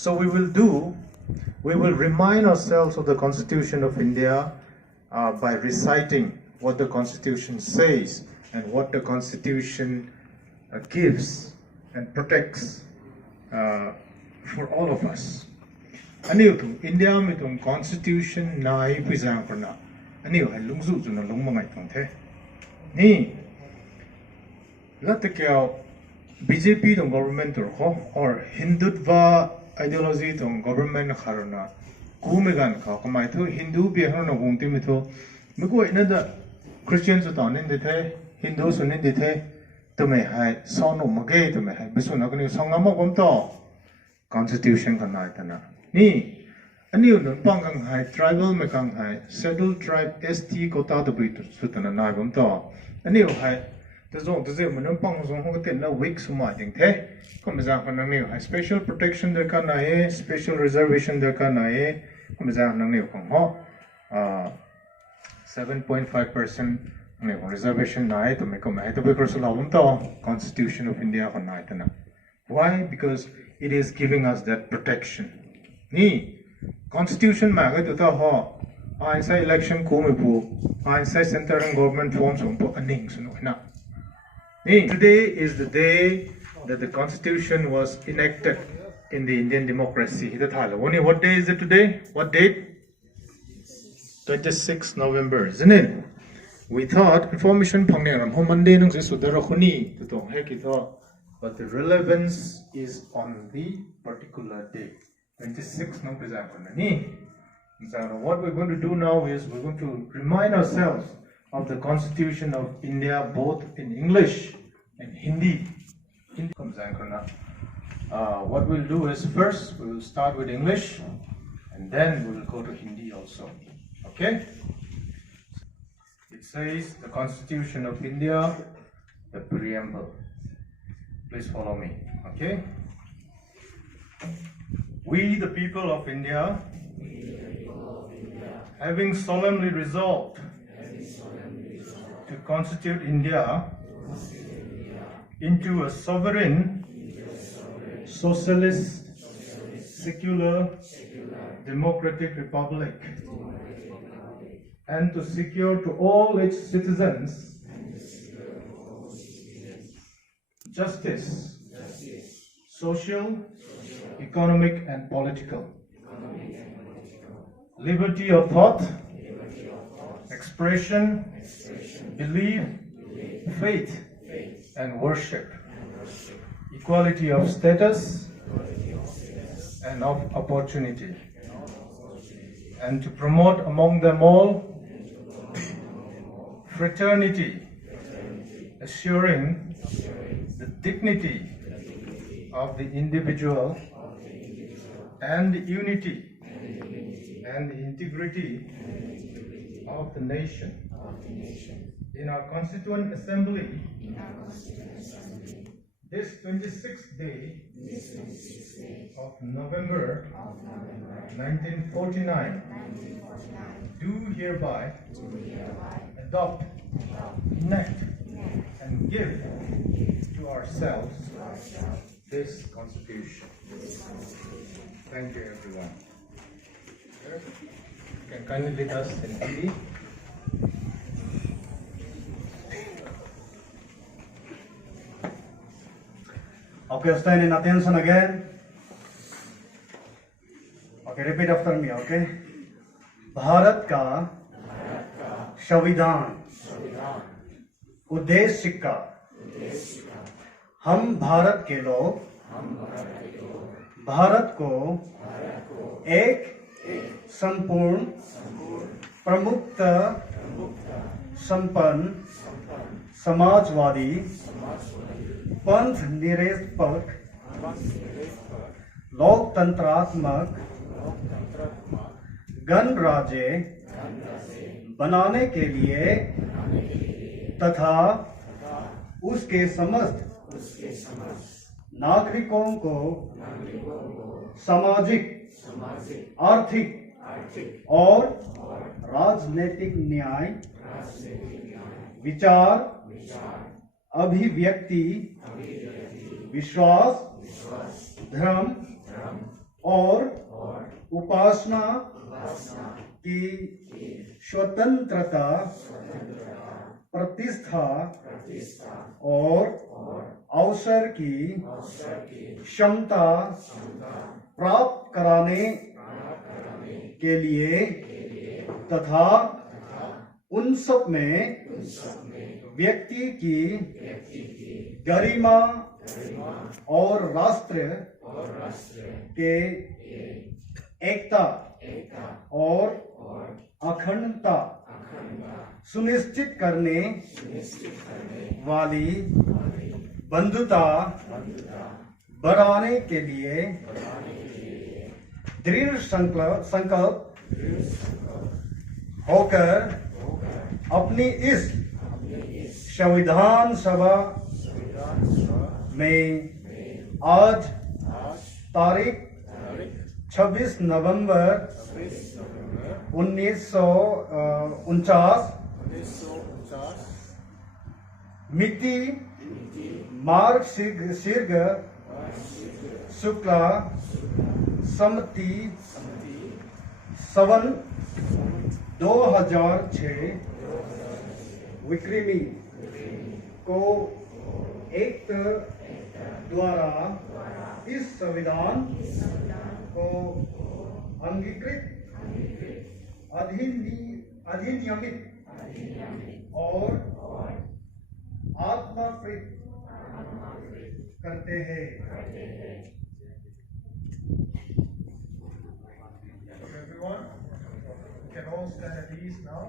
So we will remind ourselves of the Constitution of India by reciting what the Constitution says and what the Constitution gives and protects for all of us. Aniu India mitum Constitution nai pisang prana. Aniu hai lungzu juna lungmangai tong the. Ni latakyo BJP tong government or Hindutva ideology tong government harana kumegan ka kamai to Hindu biharna gungti mitho miko inada Christians utanin dithe Hindus unin dithe tume hai sono mage tume hai bisuna kani songama gomto Constitution kana itana ni aniu nun pangang hai tribal mekang hai settled tribe ST kota to bit sutana na gomto aniu hai the zone the zone mun pang zone ho ke na week suma ding the kom za kan nang hai special protection der kan hai special reservation der kan hai kom za nang ne kong ho 7.5% reservation na to me kom hai to because to Constitution of India kan na itana. Why? Because it is giving us that protection. Ni Constitution ma ga to ho inside election ko me pu inside central government forms on aning suno na. Today is the day that the Constitution was enacted in the Indian democracy. What day is it today? What date? 26 November, isn't it? We thought information pangneram ho Monday nung se sudara khuni to heki tho, but the relevance is on the particular day, 26 November. So what we're going to do now is we're going to remind ourselves of the Constitution of India both in English and Hindi. What we'll do is first we will start with English and then we will go to Hindi also. Okay? It says the Constitution of India, the Preamble. Please follow me. Okay? We, the people of India, having solemnly resolved to constitute India into a sovereign, socialist, secular, democratic republic, and to secure to all its citizens justice, social, economic, and political, liberty of thought, expression, belief, faith, and worship, equality of status and of opportunity, and to promote among them all fraternity, assuring the dignity of the individual and the unity and the integrity of the nation. In our Constituent Assembly, this 26th day of November 1949, do hereby adopt, enact, and give to ourselves this Constitution. Thank you, everyone. You can kindly lead us in Hindi. Okay, stand in attention again. Okay, repeat after me, okay? Bharat का संविधान उद्देश्य का हम भारत के लोग भारत को एक संपूर्ण प्रमुखता संपन्न समाजवादी पंथ निरपेक्ष लोकतंत्रात्मक गणराज्य बनाने के लिए तथा उसके समस्त नागरिकों को सामाजिक आर्थिक और राजनीतिक न्याय विचार अभिव्यक्ति विश्वास धर्म और उपासना की स्वतंत्रता, प्रतिष्ठा और अवसर की क्षमता प्राप्त कराने के लिए तथा उन सब में व्यक्ति की गरिमा और राष्ट्र के एकता और अखंडता सुनिश्चित करने वाली बंधुता बढ़ाने के लिए दृढ़ संकल्प होकर अपनी इस संविधान सभा में आज तारीख 26 नवंबर 1949 मिति मार्ग शीर्घ शुक्ला सम्मति सवन 2006 विक्रमी को एक द्वारा इस संविधान को अंगीकृत, अधिनियमित और आत्माकृत करते हैं। Everyone can all stand at ease now.